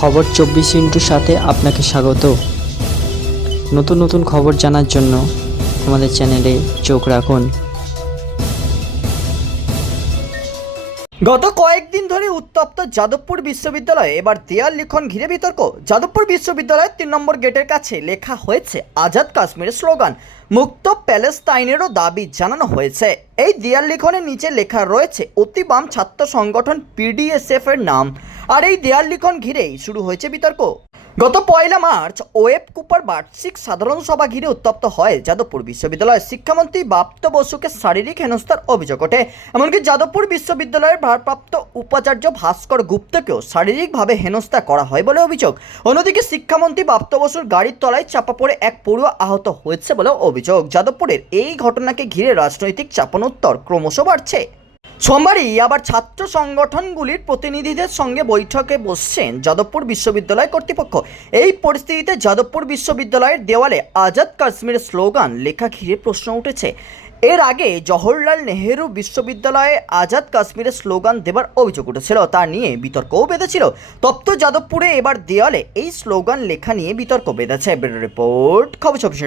খবর চব্বিশ ইন্টুর সাথে আপনাকে স্বাগত। নতুন নতুন খবর জানার জন্য আমাদের চ্যানেলে চোখ রাখুন। গত কয়েকদিন ধরে উত্তপ্ত যাদবপুর বিশ্ববিদ্যালয়ে এবার দেয়াল লিখন ঘিরে বিতর্ক। যাদবপুর বিশ্ববিদ্যালয়ের তিন নম্বর গেটের কাছে লেখা হয়েছে, আজাদ কাশ্মীরের স্লোগান, মুক্ত প্যালেস্তাইনেরও দাবি জানানো হয়েছে। এই দেয়াল লিখনের নিচে লেখা রয়েছে, অতি বাম ছাত্র সংগঠন পিডিএসএফ এর নাম। আর এই দেয়াল লিখন ঘিরেই শুরু হয়েছে বিতর্ক। গত পয়লা মার্চ, ওয়েব কুপার বার্ষিক সাধারণ সভা ঘিরে উত্তপ্ত হয় যাদবপুর বিশ্ববিদ্যালয়ের শিক্ষামন্ত্রী বাপ্ত বসুকে শারীরিক হেনস্থার অভিযোগ ওঠে। এমনকি যাদবপুর বিশ্ববিদ্যালয়ের ভারপ্রাপ্ত উপাচার্য ভাস্কর গুপ্তকেও শারীরিকভাবে হেনস্থা করা হয় বলে অভিযোগ। অন্যদিকে শিক্ষামন্ত্রী বাপ্ত বসুর গাড়ির তলায় চাপা পড়ে এক পড়ুয়া আহত হয়েছে বলে অভিযোগ। যাদবপুরের এই ঘটনাকে ঘিরে রাজনৈতিক চাপানোত্তর ক্রমশ বাড়ছে। সোমবারই আবার ছাত্র সংগঠনগুলির প্রতিনিধিদের সঙ্গে বৈঠকে বসছেন যাদবপুর বিশ্ববিদ্যালয় কর্তৃপক্ষ। এই পরিস্থিতিতে যাদবপুর বিশ্ববিদ্যালয়ের দেওয়ালে আজাদ কাশ্মীরের স্লোগান, লেখা ঘিরে প্রশ্ন উঠেছে। এর আগে জওহরলাল নেহেরু বিশ্ববিদ্যালয়ে আজাদ কাশ্মীরের স্লোগান দেবার অভিযোগ উঠেছিল, তা নিয়ে বিতর্কও বেঁধেছিল। তপ্ত যাদবপুরে এবার দেওয়ালে এই স্লোগান, লেখা নিয়ে বিতর্ক বেঁধেছে। রিপোর্ট খবর চব্বিশ